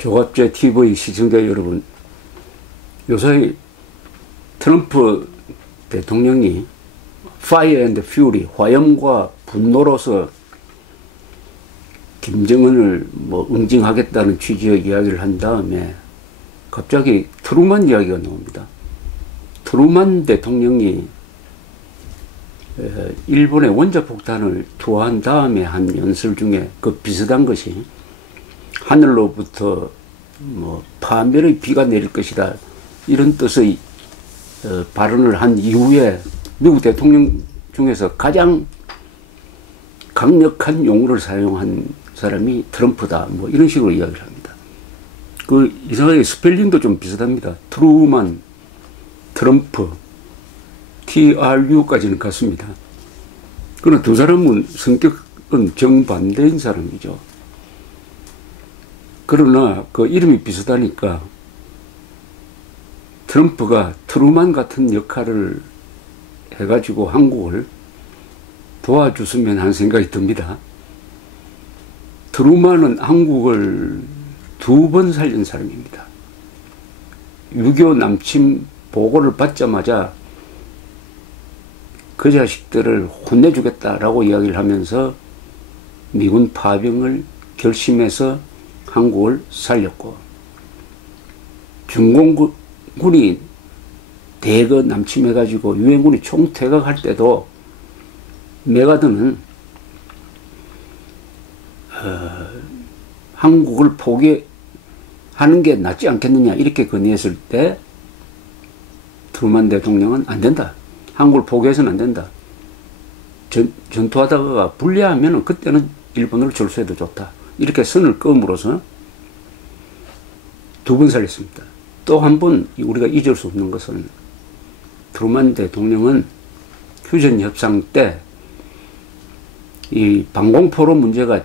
조갑제 TV 시청자 여러분, 요새 트럼프 대통령이 Fire and Fury, 화염과 분노로서 김정은을 응징하겠다는 취지의 이야기를 한 다음에 갑자기 트루만 이야기가 나옵니다. 트루만 대통령이 일본의 원자폭탄을 투하한 다음에 한 연설 중에 그 비슷한 것이 하늘로부터 파멸의 비가 내릴 것이다, 이런 뜻의 발언을 한 이후에 미국 대통령 중에서 가장 강력한 용어를 사용한 사람이 트럼프다, 이런 식으로 이야기를 합니다. 그 이상하게 스펠링도 좀 비슷합니다. 트루만, 트럼프, TRU까지는 같습니다. 그러나 두 사람은 성격은 정반대인 사람이죠. 그러나 그 이름이 비슷하니까 트럼프가 트루만 같은 역할을 해가지고 한국을 도와줬으면 하는 생각이 듭니다. 트루만은 한국을 2번 살린 사람입니다. 6.25 남침 보고를 받자마자 그 자식들을 혼내주겠다라고 이야기를 하면서 미군 파병을 결심해서 한국을 살렸고, 중공군이 대거 남침해가지고 유엔군이 총퇴각할 때도 메가드는 한국을 포기하는 게 낫지 않겠느냐 이렇게 건의했을 때 트루만 대통령은 안 된다, 한국을 포기해서는 안 된다, 전투하다가 불리하면 그때는 일본으로 철수해도 좋다, 이렇게 선을 끄음으로써 2번 살렸습니다. 또 한 번 우리가 잊을 수 없는 것은 트루만 대통령은 휴전 협상 때 이 방공포로 문제가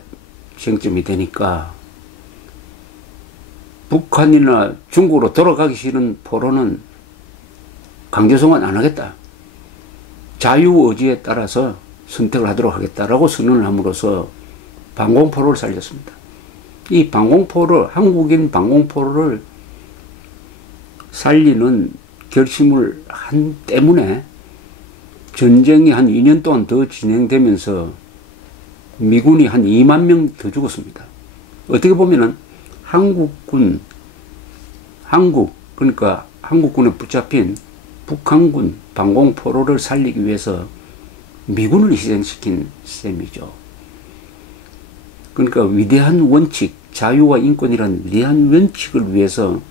쟁점이 되니까 북한이나 중국으로 돌아가기 싫은 포로는 강제 송환 안 하겠다, 자유의지에 따라서 선택을 하도록 하겠다라고 선언을 함으로써 방공포로를 살렸습니다. 이 방공포를, 한국인 방공포로를 살리는 결심을 한 때문에 전쟁이 한 2년 동안 더 진행되면서 미군이 한 2만 명 더 죽었습니다. 어떻게 보면은 그러니까 한국군에 붙잡힌 북한군 방공포로를 살리기 위해서 미군을 희생시킨 셈이죠. 그러니까 위대한 원칙, 자유와 인권이라는 위대한 원칙을 위해서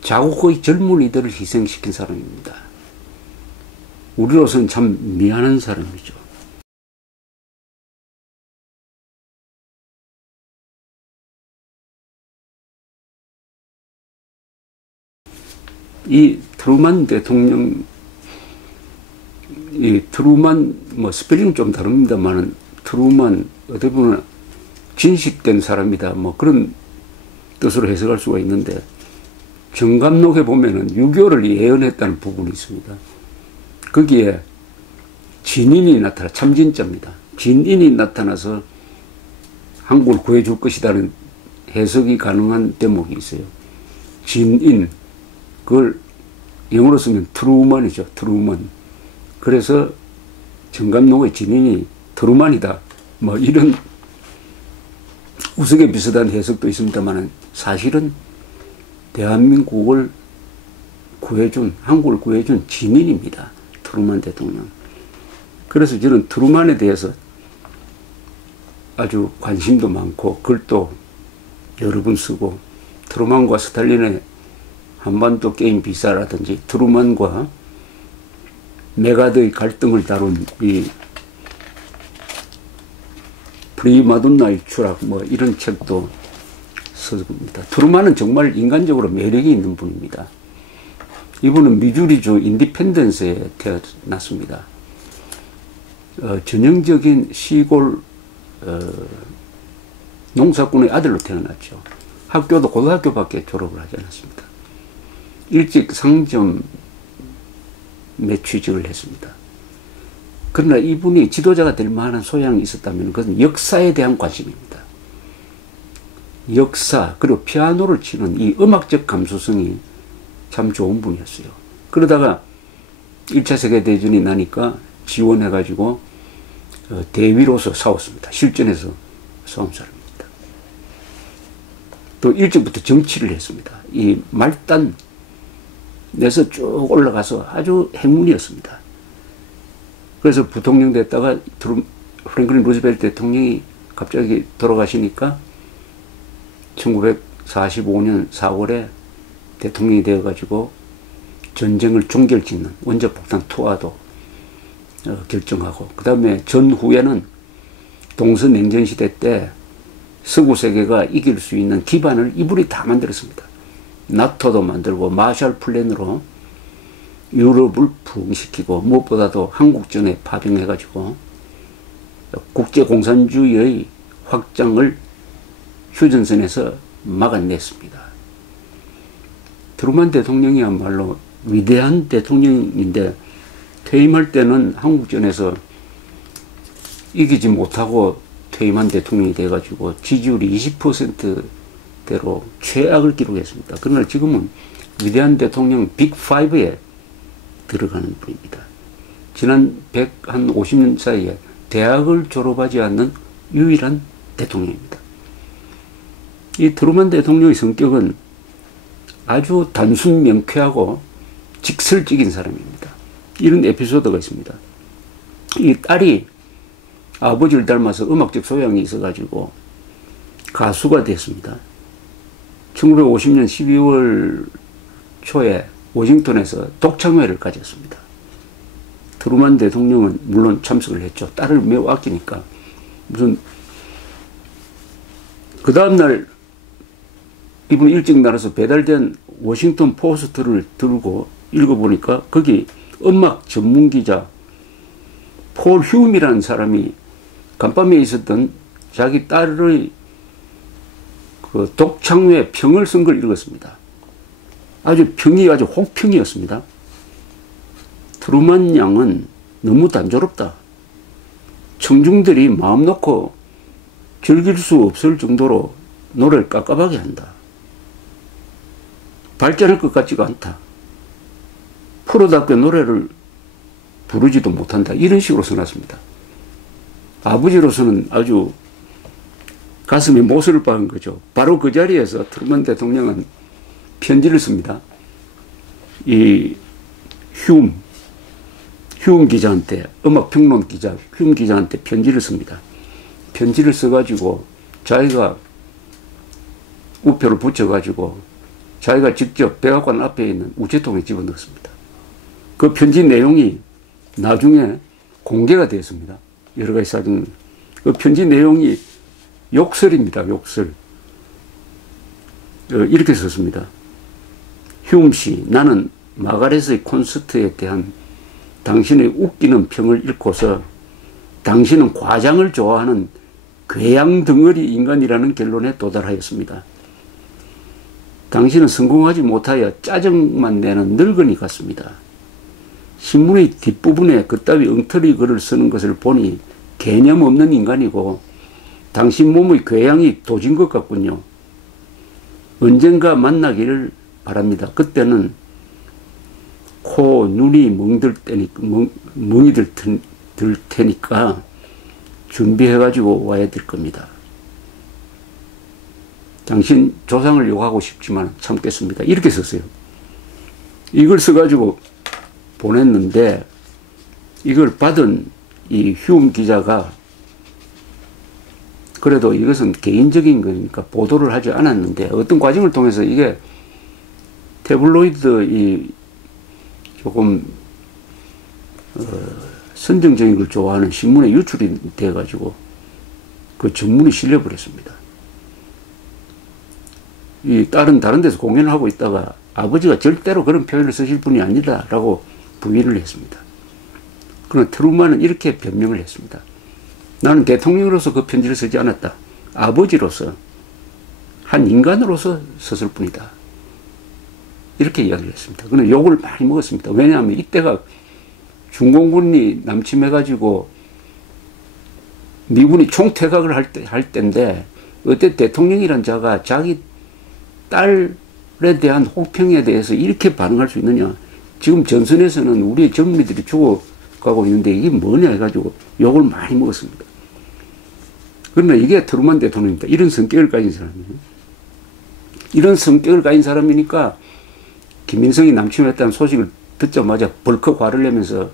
자국의 젊은이들을 희생시킨 사람입니다. 우리로서는 참 미안한 사람이죠. 이 트루만 대통령, 이 트루만, 스펠링은 좀 다릅니다만은 트루만, 어떻게 보면 진식된 사람이다, 그런 뜻으로 해석할 수가 있는데, 정감록에 보면은 6.25를 예언했다는 부분이 있습니다. 거기에 진인이 나타나, 참진자입니다. 진인이 나타나서 한국을 구해줄 것이라는 해석이 가능한 대목이 있어요. 진인, 그걸 영어로 쓰면 트루만이죠. 트루만. 그래서 정감록의 진인이 트루만이다, 이런 우스개 비슷한 해석도 있습니다만 사실은 대한민국을 구해준, 한국을 구해준 진인입니다. 트루만 대통령. 그래서 저는 트루만에 대해서 아주 관심도 많고 글도 여러 번 쓰고, 트루만과 스탈린의 한반도 게임 비사라든지 트루만과 메가드의 갈등을 다룬 이 프리마돈나의 추락, 이런 책도 썼습니다. 트루만은 정말 인간적으로 매력이 있는 분입니다. 이분은 미주리주 인디펜던스에 태어났습니다. 전형적인 시골 농사꾼의 아들로 태어났죠. 학교도 고등학교밖에 졸업을 하지 않았습니다. 일찍 상점에 취직을 했습니다. 그러나 이분이 지도자가 될 만한 소양이 있었다면 그것은 역사에 대한 관심입니다. 역사 그리고 피아노를 치는 이 음악적 감수성이 참 좋은 분이었어요. 그러다가 1차 세계대전이 나니까 지원해가지고 대위로서 싸웠습니다. 실전에서 싸운 사람입니다. 또 일찍부터 정치를 했습니다. 이 말단에서 쭉 올라가서 아주 행운이었습니다. 그래서 부통령 됐다가 프랭클린 루즈벨트 대통령이 갑자기 돌아가시니까 1945년 4월에 대통령이 되어가지고 전쟁을 종결짓는 원자폭탄 투하도 결정하고, 그 다음에 전후에는 동서냉전시대 때 서구 세계가 이길 수 있는 기반을 이분이 다 만들었습니다. 나토도 만들고 마샬 플랜으로 유럽을 부흥시키고, 무엇보다도 한국전에 파병해가지고 국제공산주의의 확장을 휴전선에서 막아냈습니다. 트루만 대통령이야말로 위대한 대통령인데 퇴임할 때는 한국전에서 이기지 못하고 퇴임한 대통령이 돼가지고 지지율이 20%대로 최악을 기록했습니다. 그러나 지금은 위대한 대통령 빅5에 들어가는 분입니다. 지난 150년 사이에 대학을 졸업하지 않는 유일한 대통령입니다. 이 트루만 대통령의 성격은 아주 단순 명쾌하고 직설적인 사람입니다. 이런 에피소드가 있습니다. 이 딸이 아버지를 닮아서 음악적 소양이 있어가지고 가수가 됐습니다. 1950년 12월 초에 워싱턴에서 독창회를 가졌습니다. 트루만 대통령은 물론 참석을 했죠. 딸을 매우 아끼니까. 무슨 그 다음날 이분 일찍 나가서 배달된 워싱턴 포스트를 들고 읽어보니까 거기 음악 전문 기자 폴 휴움이라는 사람이 간밤에 있었던 자기 딸의 그 독창회 평을 쓴 걸 읽었습니다. 아주 평이 아주 혹평이었습니다. 트루만 양은 너무 단조롭다. 청중들이 마음 놓고 즐길 수 없을 정도로 노래를 깝깝하게 한다. 발전할 것 같지가 않다. 프로답게 노래를 부르지도 못한다. 이런 식으로 써놨습니다. 아버지로서는 아주 가슴에 못을 박은 거죠. 바로 그 자리에서 트루먼 대통령은 편지를 씁니다. 이 휴움 기자한테, 음악평론 기자 휴움 기자한테 편지를 씁니다. 편지를 써가지고 자기가 우표를 붙여가지고 자기가 직접 백악관 앞에 있는 우체통에 집어넣었습니다. 그 편지 내용이 나중에 공개가 되었습니다. 여러 가지 사정. 그 편지 내용이 욕설입니다. 욕설. 이렇게 썼습니다. 휴움 씨, 나는 마가렛의 콘서트에 대한 당신의 웃기는 평을 읽고서 당신은 과장을 좋아하는 괴양 덩어리 인간이라는 결론에 도달하였습니다. 당신은 성공하지 못하여 짜증만 내는 늙은이 같습니다. 신문의 뒷부분에 그따위 엉터리 글을 쓰는 것을 보니 개념 없는 인간이고 당신 몸의 궤양이 도진 것 같군요. 언젠가 만나기를 바랍니다. 그때는 코, 눈이 멍이 들 테니까 준비해가지고 와야 될 겁니다. 당신 조상을 욕하고 싶지만 참겠습니다. 이렇게 썼어요. 이걸 써가지고 보냈는데 이걸 받은 이 휴움 기자가 그래도 이것은 개인적인 거니까 보도를 하지 않았는데 어떤 과정을 통해서 이게 태블로이드 이 조금 선정적인 걸 좋아하는 신문에 유출이 돼가지고 그 전문이 실려버렸습니다. 이 딸은 다른 데서 공연을 하고 있다가 아버지가 절대로 그런 표현을 쓰실 분이 아니다라고 부인을 했습니다. 그러나 트루만은 이렇게 변명을 했습니다. 나는 대통령으로서 그 편지를 쓰지 않았다. 아버지로서 한 인간으로서 썼을 뿐이다. 이렇게 이야기를 했습니다. 그는 욕을 많이 먹었습니다. 왜냐하면 이때가 중공군이 남침해가지고 미군이 총퇴각을 할 때인데 어때 대통령이란 자가 자기 딸에 대한 혹평에 대해서 이렇게 반응할 수 있느냐. 지금 전선에서는 우리 젊은이들이 죽어가고 있는데 이게 뭐냐 해가지고 욕을 많이 먹었습니다. 그러나 이게 트루만 대통령입니다. 이런 성격을 가진 사람이에요. 이런 성격을 가진 사람이니까 김일성이 남침했다는 소식을 듣자마자 벌컥 화를 내면서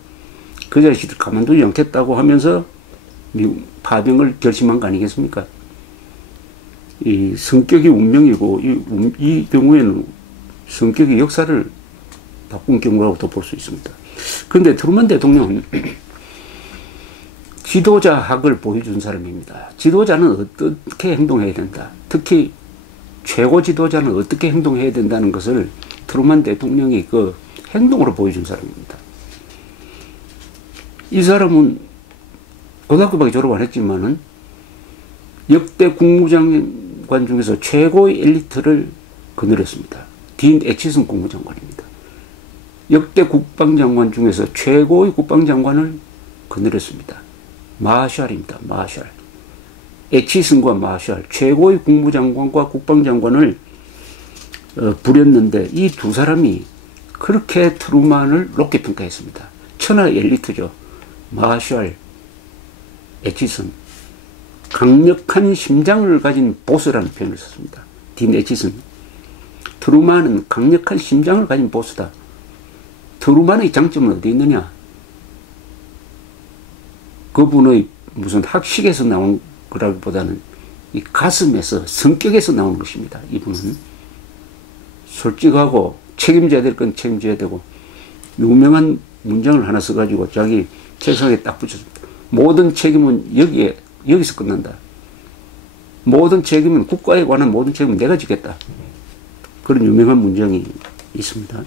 그 자식들 가만두지 않겠다고 하면서 미국 파병을 결심한 거 아니겠습니까? 이 성격이 운명이고 이 경우에는 성격이 역사를 바꾼 경우라고도 볼 수 있습니다. 그런데 트루만 대통령은 지도자학을 보여준 사람입니다. 지도자는 어떻게 행동해야 된다. 특히 최고 지도자는 어떻게 행동해야 된다는 것을 트루만 대통령이 그 행동으로 보여준 사람입니다. 이 사람은 고등학교밖에 졸업 안 했지만은 역대 국무장관 중에서 최고의 엘리트를 거느렸습니다. 딘 애치슨 국무장관입니다. 역대 국방장관 중에서 최고의 국방장관을 거느렸습니다. 마샬입니다. 마샬. 애치슨과 마샬, 최고의 국무장관과 국방장관을 부렸는데 이 두 사람이 그렇게 트루만을 높게 평가했습니다. 천하의 엘리트죠. 마샬, 애치슨. 강력한 심장을 가진 보스라는 표현을 썼습니다. 딘 애치슨. 트루만은 강력한 심장을 가진 보스다. 트루만의 장점은 어디 있느냐? 그분의 무슨 학식에서 나온 거라기보다는 이 가슴에서, 성격에서 나오는 것입니다. 이분은 솔직하고 책임져야 될 건 책임져야 되고, 유명한 문장을 하나 써가지고 자기 책상에 딱 붙였습니다. 모든 책임은 여기서 끝난다. 모든 책임은, 국가에 관한 모든 책임은 내가 지겠다. 그런 유명한 문장이 있습니다.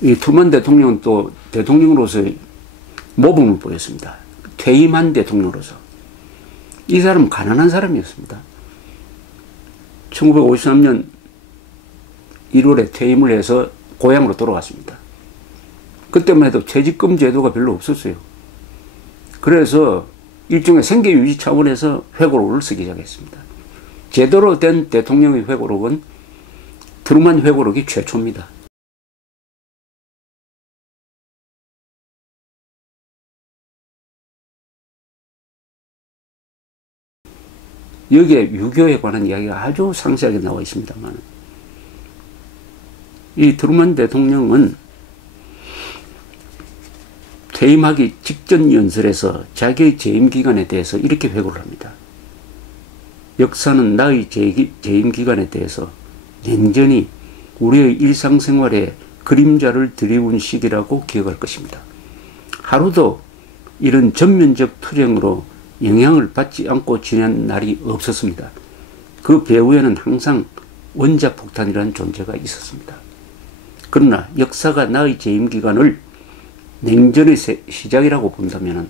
이 트루만 대통령은 또 대통령으로서의 모범을 보였습니다. 퇴임한 대통령으로서. 이 사람은 가난한 사람이었습니다. 1953년 1월에 퇴임을 해서 고향으로 돌아갔습니다. 그때만 해도 퇴직금 제도가 별로 없었어요. 그래서 일종의 생계 유지 차원에서 회고록을 쓰기 시작했습니다. 제대로 된 대통령의 회고록은 트루만 회고록이 최초입니다. 여기에 유교에 관한 이야기가 아주 상세하게 나와 있습니다만, 이 트루만 대통령은 퇴임하기 직전 연설에서 자기의 재임 기간에 대해서 이렇게 회고를 합니다. 역사는 나의 재임 기간에 대해서 냉전히 우리의 일상생활에 그림자를 들이운 시기라고 기억할 것입니다. 하루도 이런 전면적 투쟁으로 영향을 받지 않고 지낸 날이 없었습니다. 그 배후에는 항상 원자폭탄이라는 존재가 있었습니다. 그러나 역사가 나의 재임 기간을 냉전의 시작이라고 본다면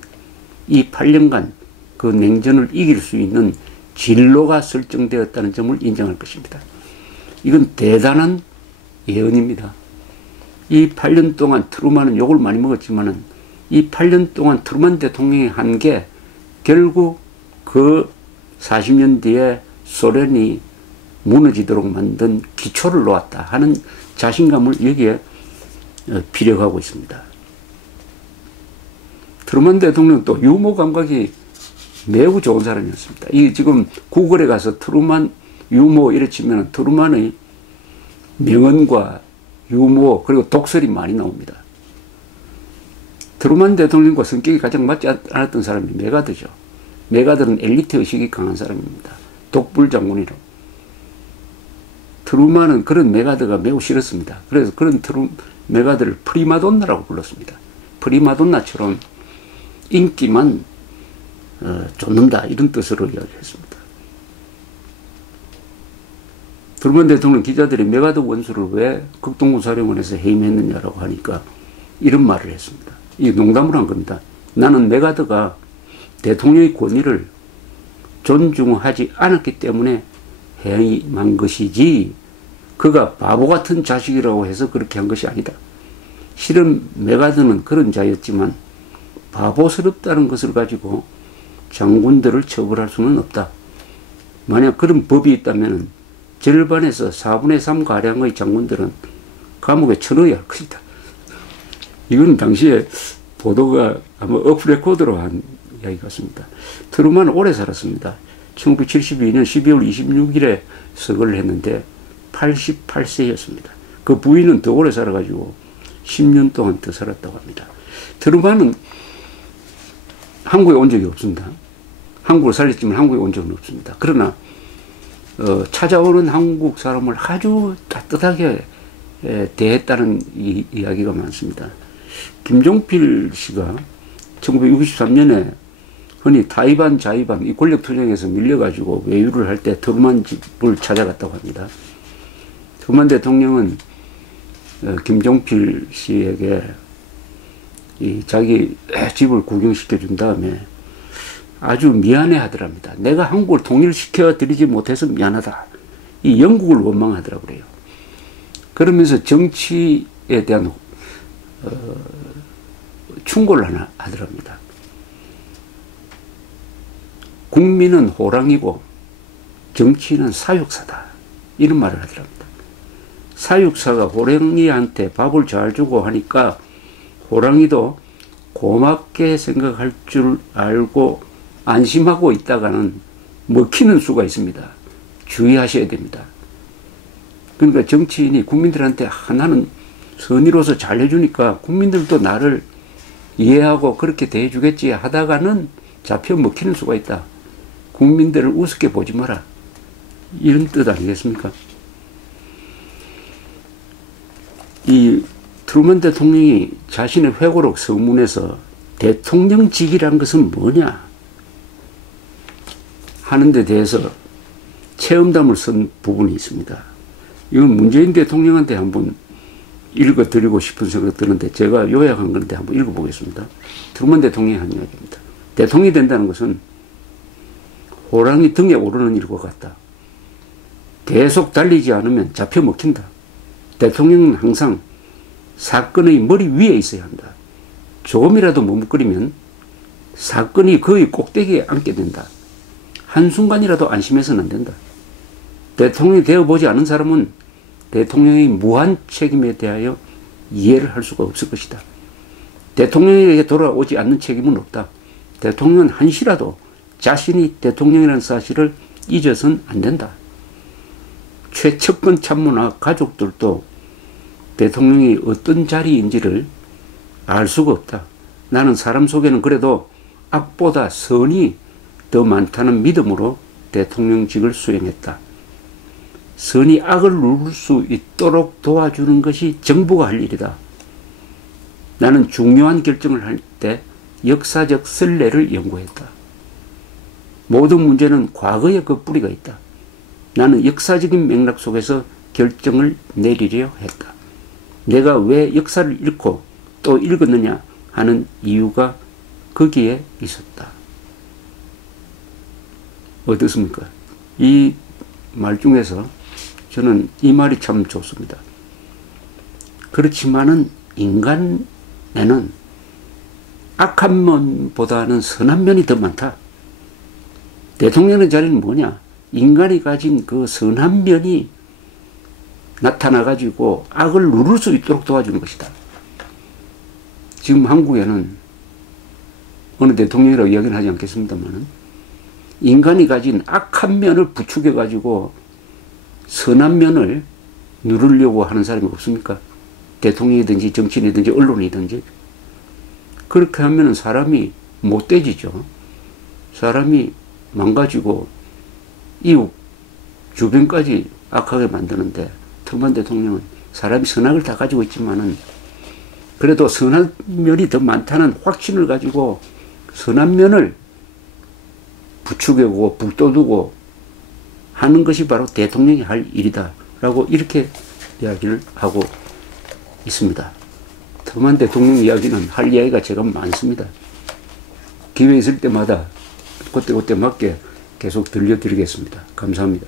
이 8년간 그 냉전을 이길 수 있는 진로가 설정되었다는 점을 인정할 것입니다. 이건 대단한 예언입니다. 이 8년 동안 트루만은 욕을 많이 먹었지만은 이 8년 동안 트루만 대통령이 한 게 결국 그 40년 뒤에 소련이 무너지도록 만든 기초를 놓았다 하는 자신감을 여기에 피력하고 있습니다. 트루만 대통령은 또 유머 감각이 매우 좋은 사람이었습니다. 이 지금 구글에 가서 트루만 유머 이래 치면 트루만의 명언과 유머 그리고 독설이 많이 나옵니다. 트루만 대통령과 성격이 가장 맞지 않았던 사람이 메가드죠. 메가드는 엘리트 의식이 강한 사람입니다. 독불 장군이로. 트루만은 그런 메가드가 매우 싫었습니다. 그래서 그런 메가드를 프리마돈나라고 불렀습니다. 프리마돈나처럼 인기만 쫓는다 이런 뜻으로 이야기했습니다. 트루만 대통령 기자들이 메가드 원수를 왜 극동군 사령원에서 해임했느냐라고 하니까 이런 말을 했습니다. 이 농담을 한 겁니다. 나는 메가드가 대통령의 권위를 존중하지 않았기 때문에 해임한 것이지 그가 바보 같은 자식이라고 해서 그렇게 한 것이 아니다. 실은 메가드는 그런 자였지만 바보스럽다는 것을 가지고 장군들을 처벌할 수는 없다. 만약 그런 법이 있다면 절반에서 4분의 3 가량의 장군들은 감옥에 쳐넣어야 할 것이다. 이건 당시에 보도가 아마 오프레코드로 한 이야기 같습니다. 트루만은 오래 살았습니다. 1972년 12월 26일에 서거를 했는데 88세였습니다. 그 부인은 더 오래 살아가지고 10년 동안 더 살았다고 합니다. 트루만은 한국에 온 적이 없습니다. 한국을 살렸지만 한국에 온 적은 없습니다. 그러나 찾아오는 한국 사람을 아주 따뜻하게 대했다는 이야기가 많습니다. 김종필 씨가 1963년에 흔히 타이반, 자이반 이 권력 투쟁에서 밀려가지고 외유를 할 때 트루만 집을 찾아갔다고 합니다. 트루만 대통령은 김종필 씨에게 자기 집을 구경시켜 준 다음에 아주 미안해 하더랍니다. 내가 한국을 통일시켜 드리지 못해서 미안하다. 이 영국을 원망하더라고 그래요. 그러면서 정치에 대한 충고를 하나 하더랍니다. 국민은 호랑이고 정치인은 사육사다. 이런 말을 하더랍니다. 사육사가 호랑이한테 밥을 잘 주고 하니까 호랑이도 고맙게 생각할 줄 알고 안심하고 있다가는 먹히는 수가 있습니다. 주의하셔야 됩니다. 그러니까 정치인이 국민들한테 나는 선의로서 잘 해주니까 국민들도 나를 이해하고 그렇게 대해주겠지 하다가는 잡혀 먹히는 수가 있다. 국민들을 우습게 보지 마라. 이런 뜻 아니겠습니까? 이 트루먼 대통령이 자신의 회고록 서문에서 대통령직이란 것은 뭐냐 하는 데 대해서 체험담을 쓴 부분이 있습니다. 이건 문재인 대통령한테 한번 읽어드리고 싶은 생각 드는데 제가 요약한 건데 한번 읽어보겠습니다. 트루먼 대통령이 한 이야기입니다. 대통령이 된다는 것은 호랑이 등에 오르는 일과 같다. 계속 달리지 않으면 잡혀 먹힌다. 대통령은 항상 사건의 머리 위에 있어야 한다. 조금이라도 머뭇거리면 사건이 거의 꼭대기에 앉게 된다. 한순간이라도 안심해서는 안 된다. 대통령이 되어보지 않은 사람은 대통령의 무한 책임에 대하여 이해를 할 수가 없을 것이다. 대통령에게 돌아오지 않는 책임은 없다. 대통령은 한시라도 자신이 대통령이라는 사실을 잊어서는 안 된다. 최측근 참모나 가족들도 대통령이 어떤 자리인지를 알 수가 없다. 나는 사람 속에는 그래도 악보다 선이 더 많다는 믿음으로 대통령직을 수행했다. 선이 악을 누를 수 있도록 도와주는 것이 정부가 할 일이다. 나는 중요한 결정을 할 때 역사적 선례를 연구했다. 모든 문제는 과거에 그 뿌리가 있다. 나는 역사적인 맥락 속에서 결정을 내리려 했다. 내가 왜 역사를 읽고 또 읽었느냐 하는 이유가 거기에 있었다. 어떻습니까? 이 말 중에서 저는 이 말이 참 좋습니다. 그렇지만은 인간에는 악한 면보다는 선한 면이 더 많다. 대통령의 자리는 뭐냐? 인간이 가진 그 선한 면이 나타나가지고 악을 누를 수 있도록 도와주는 것이다. 지금 한국에는 어느 대통령이라고 이야기는 하지 않겠습니다만 인간이 가진 악한 면을 부추겨가지고 선한 면을 누르려고 하는 사람이 없습니까? 대통령이든지 정치인이든지 언론이든지. 그렇게 하면 사람이 못돼지죠. 사람이 망가지고 이웃 주변까지 악하게 만드는데 트루먼 대통령은 사람이 선악을 다 가지고 있지만은 그래도 선한 면이 더 많다는 확신을 가지고 선한 면을 부추기고 북돋우고 하는 것이 바로 대통령이 할 일이다 라고 이렇게 이야기를 하고 있습니다. 트루먼 대통령 이야기는 할 이야기가 제가 많습니다. 기회 있을 때마다 그때 맞게 계속 들려드리겠습니다. 감사합니다.